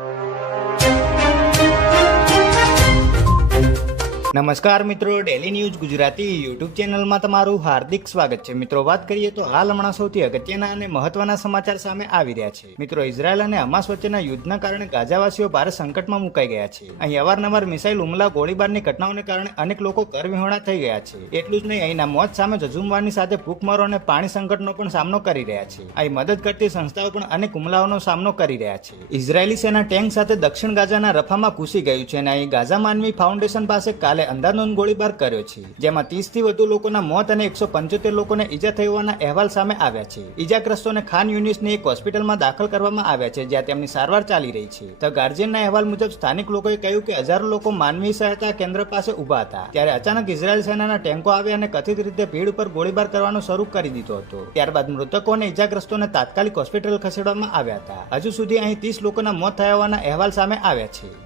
you. નમસ્કાર મિત્રો daily news Gujarati YouTube ચેનલમાં તમારું હાર્દિક સ્વાગત છે. મિત્રો, વાત કરીએ તો હાલ હમણાં સૌથી અગત્યના અને મહત્વના સમાચાર સામે આવી રહ્યા છે. મિત્રો, ઇઝરાયલ અને હમાસ વચ્ચેના યુદ્ધના કારણે ગાઝાવાસીઓ ભારે સંકટમાં મુકાઈ ગયા છે. અહીં અવારનવાર મિસાઇલ હુમલા, ગોળીબારની ઘટનાઓને કારણે અનેક લોકો કરવિહોણા થઈ ગયા છે. એટલું જ નહીં, અહીંના મોત સામે જજુમવાની સાથે ભૂખમરો અને પાણી સંકટનો પણ સામનો કરી રહ્યા છે. અહીં મદદ કરતી સંસ્થાઓ પણ અનેક હુમલાઓનો સામનો કરી રહ્યા છે. ઇઝરાયેલી સેના ટેન્ક સાથે દક્ષિણ ગાઝાના રફામાં ઘૂસી ગયું છે અને અહીં ગાઝા માનવી ફાઉન્ડેશન પાસે કાલે અંધાધૂંધ ગોળીબાર કર્યો છે, જેમાં ત્રીસથી વધુ લોકોના મોત અને એકસો પંચોતેર લોકોને ઈજા થઈ હોવાના અહેવાલ સામે આવ્યા છે. ઈજાગ્રસ્તોને ખાન યુનિસની એક હોસ્પિટલમાં દાખલ કરવામાં આવ્યા છે, જ્યાં તેમની સારવાર ચાલી રહી છે. ધ ગાર્જિયનના અહેવાલ મુજબ સ્થાનિક લોકોએ કહ્યું કે હજારો લોકો માનવી સહાયતા કેન્દ્ર પાસે ઊભા હતા, ત્યારે અચાનક ઇઝરાયલ સેનાના ટેન્કો આવ્યા અને કથિત રીતે ભીડ ઉપર ગોળીબાર કરવાનું શરૂ કરી દીધો હતો. ત્યારબાદ મૃતકો અને ઈજાગ્રસ્તોને તાત્કાલિક હોસ્પિટલ ખસેડવામાં આવ્યા હતા. હજુ સુધી અહીં ત્રીસ લોકોના મોત થયા હોવાના અહેવાલ સામે આવ્યા છે.